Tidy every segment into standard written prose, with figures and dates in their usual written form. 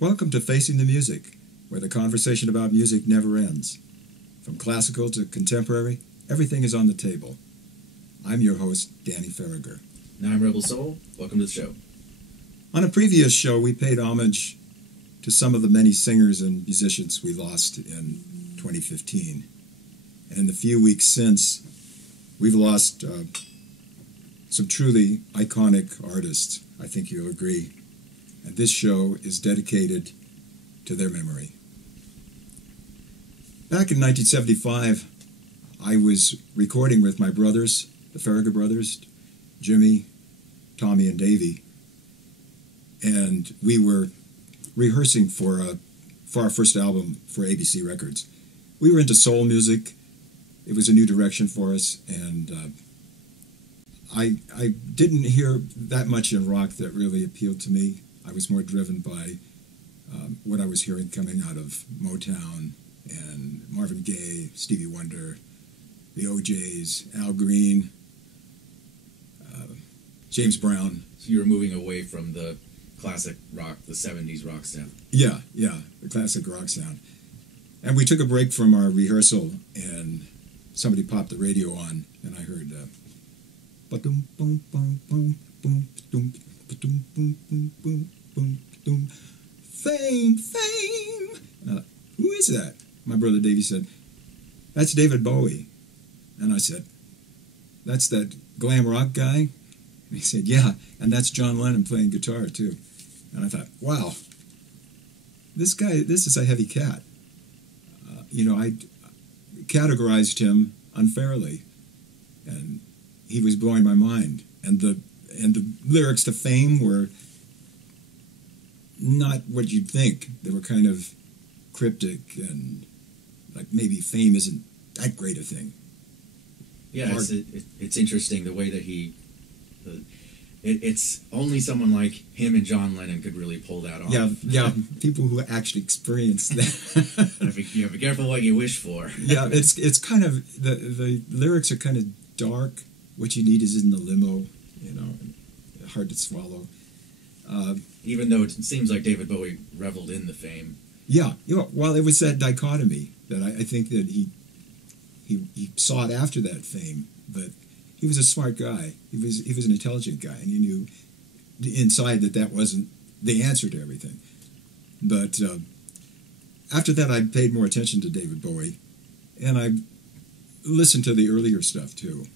Welcome to Facing the Music, where the conversation about music never ends. From classical to contemporary, everything is on the table. I'm your host, Danny Faragher. And I'm Rebel Soul. Welcome to the show. On a previous show, we paid homage to some of the many singers and musicians we lost in 2015. And in the few weeks since, we've lost some truly iconic artists, I think you'll agree. And this show is dedicated to their memory. Back in 1975, I was recording with my brothers, the Faragher brothers, Jimmy, Tommy, and Davey, and we were rehearsing for our first album for ABC Records. We were into soul music. It was a new direction for us, and I didn't hear that much in rock that really appealed to me. I was more driven by what I was hearing coming out of Motown and Marvin Gaye, Stevie Wonder, the OJs, Al Green, James Brown. So you were moving away from the classic rock, the 70s rock sound. Yeah, the classic rock sound. And we took a break from our rehearsal, and somebody popped the radio on, and I heard ba-dum, boom, boom, boom, boom, boom, ba-dum, boom, boom, boom, boom, boom, fame, fame. And I thought, who is that? My brother Davey said, that's David Bowie. And I said, that's that glam rock guy? And he said, yeah, and that's John Lennon playing guitar too. And I thought, wow, this is a heavy cat. I categorized him unfairly, and he was blowing my mind. And the lyrics to Fame were not what you'd think. They were kind of cryptic, and like maybe fame isn't that great a thing. Yeah, it's interesting the way that it's only someone like him and John Lennon could really pull that off. Yeah, people who actually experienced that. You be careful what you wish for. Yeah, it's kind of the lyrics are kind of dark. What you need is in the limo, hard to swallow. Even though it seems like David Bowie reveled in the fame. Yeah, well, it was that dichotomy that I think that he sought after that fame, but he was a smart guy. He was an intelligent guy, and he knew inside that wasn't the answer to everything. But after that, I paid more attention to David Bowie, and I listened to the earlier stuff too.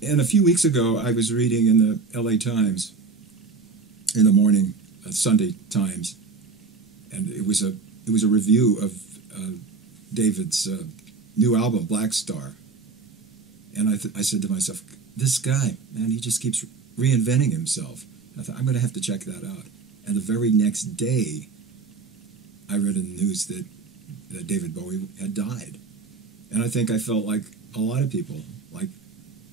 And a few weeks ago, I was reading in the LA Times in the morning, Sunday Times, and it was a review of David's new album, Black Star. And I said to myself, this guy, man, he just keeps reinventing himself. I thought, I'm going to have to check that out. And the very next day, I read in the news that David Bowie had died. And I think I felt like a lot of people, like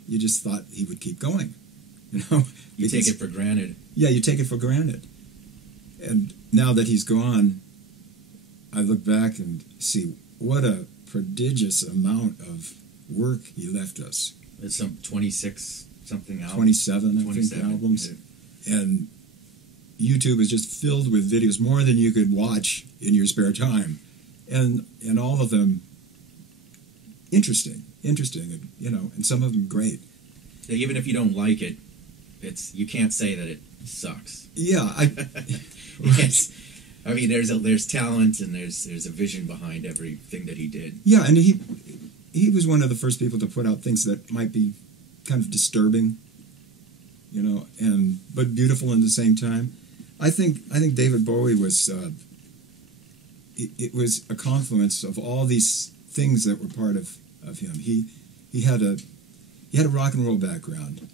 you just thought he would keep going. You take it for granted. Yeah, you take it for granted. And now that he's gone, I look back and see what a prodigious amount of work he left us. It's some 26 something albums. 27, I think, albums. And YouTube is just filled with videos, more than you could watch in your spare time. And all of them interesting, and some of them great. Even if you don't like it, you can't say that it sucks. Yeah, yes. I mean, there's talent and there's a vision behind everything that he did. Yeah, and he was one of the first people to put out things that might be kind of disturbing, but beautiful in the same time. I think David Bowie was it was a confluence of all these things that were part of him. He had a rock and roll background.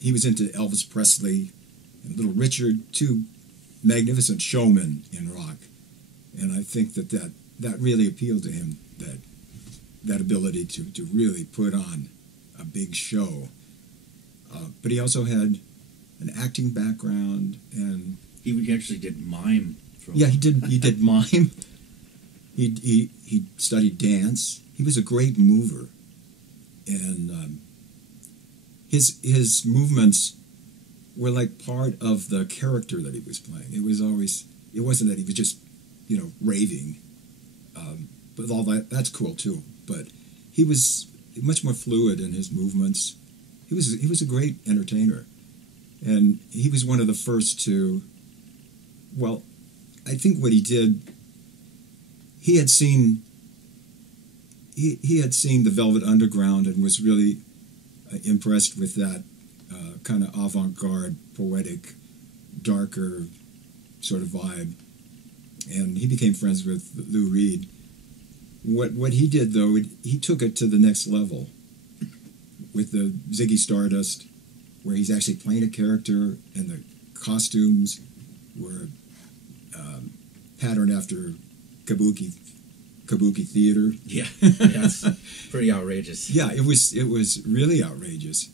He was into Elvis Presley and Little Richard, two magnificent showmen in rock, and I think that really appealed to him. That ability to really put on a big show. But he also had an acting background, and he actually did mime. He did mime. He studied dance. He was a great mover, and his movements were like part of the character that he was playing. It wasn't that he was just, raving. But all that's cool too. But he was much more fluid in his movements. He was a great entertainer. And he was one of the first to, well, I think what he did, he had seen the Velvet Underground and was really impressed with that kind of avant-garde, poetic, darker sort of vibe. And he became friends with Lou Reed. What he did, though, he took it to the next level with the Ziggy Stardust, where he's actually playing a character, and the costumes were patterned after kabuki theater. Yeah, that's pretty outrageous. Yeah, it was really outrageous.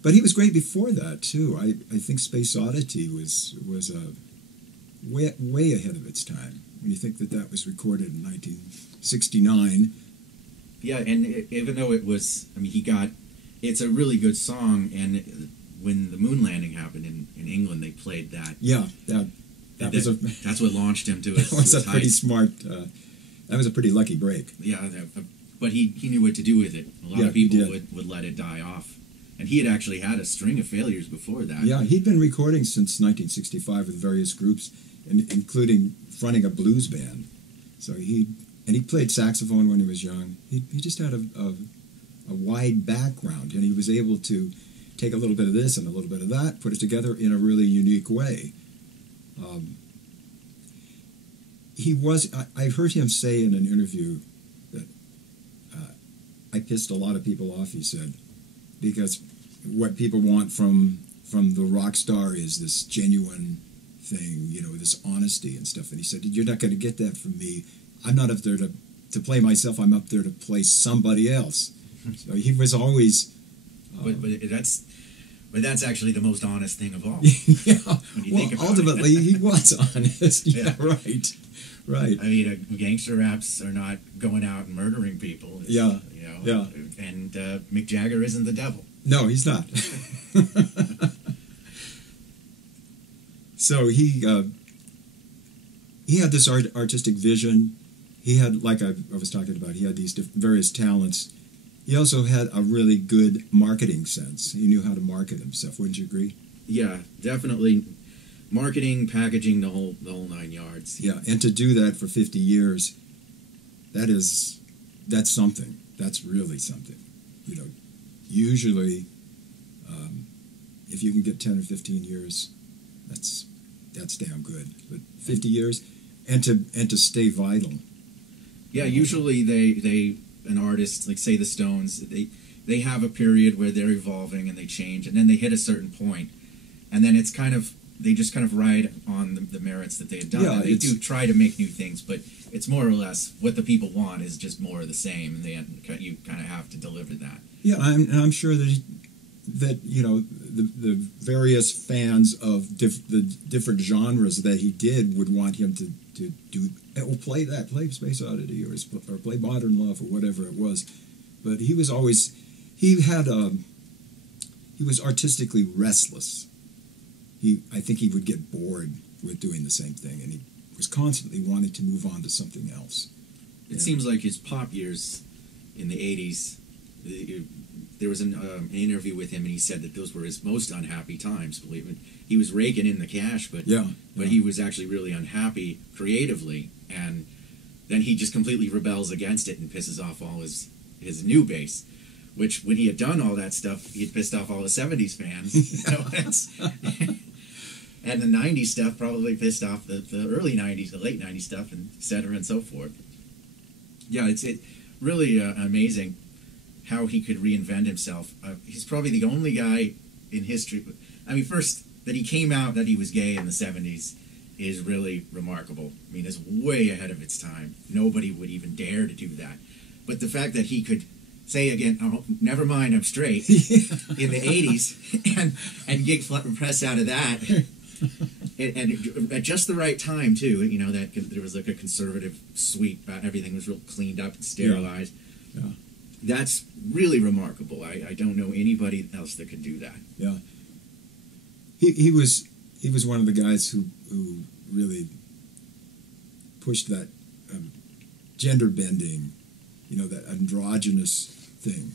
But he was great before that too. I think Space Oddity was way ahead of its time. When you think that was recorded in 1969. Yeah, and even though it was, it's a really good song, and when the moon landing happened in England, they played that. Yeah, that's what launched him to his. That was a pretty heights. Smart. That was a pretty lucky break. Yeah, but he knew what to do with it. A lot of people would let it die off, and he had actually had a string of failures before that. Yeah, he'd been recording since 1965 with various groups, including fronting a blues band. So he played saxophone when he was young. He just had a wide background, and he was able to take a little bit of this and a little bit of that, put it together in a really unique way. I heard him say in an interview that I pissed a lot of people off, he said, because what people want from the rock star is this genuine thing, this honesty and stuff. And he said, you're not going to get that from me. I'm not up there to play myself. I'm up there to play somebody else. So he was always... But that's actually the most honest thing of all. Yeah. When you think about ultimately, it. he was honest. Yeah, right. Gangster raps are not going out and murdering people. Yeah. And Mick Jagger isn't the devil. No, he's not. So he had this artistic vision. He had, like I was talking about, he had these various talents. He also had a really good marketing sense. He knew how to market himself. Wouldn't you agree? Yeah, definitely. Marketing, packaging, the whole 9 yards. Yeah, and to do that for 50 years, that's something. That's really something. Usually, if you can get 10 or 15 years, that's damn good. But 50 years, and to stay vital. Yeah, usually an artist, like say the Stones, they have a period where they're evolving and they change, and then they hit a certain point, and then it's they just kind of ride on the merits that they had done. Yeah, they do try to make new things, but it's more or less what the people want is just more of the same, and you kind of have to deliver that. Yeah, I'm sure that the various fans of the different genres that he did would want him to do. Play Space Oddity or play Modern Love or whatever it was. But he was artistically restless. I think he would get bored with doing the same thing, and he was constantly wanting to move on to something else. It seems like his pop years in the 80s, there was an interview with him, and he said that those were his most unhappy times. Believe it, he was raking in the cash, but he was actually really unhappy creatively, and then he just completely rebels against it and pisses off all his new base. Which, when he had done all that stuff, he had pissed off all the 70s fans. And the 90s stuff probably pissed off the early 90s, the late 90s stuff, and et cetera and so forth. Yeah, it's really amazing how he could reinvent himself. He's probably the only guy in history. First, that he came out that he was gay in the 70s is really remarkable. It's way ahead of its time. Nobody would even dare to do that. But the fact that he could say again, oh, never mind, I'm straight, in the 80s, and get press out of that, and at just the right time, too, that there was like a conservative sweep, everything was real cleaned up and sterilized. Yeah. That's really remarkable. I don't know anybody else that could do that. Yeah. he was one of the guys who really pushed that gender bending, that androgynous thing.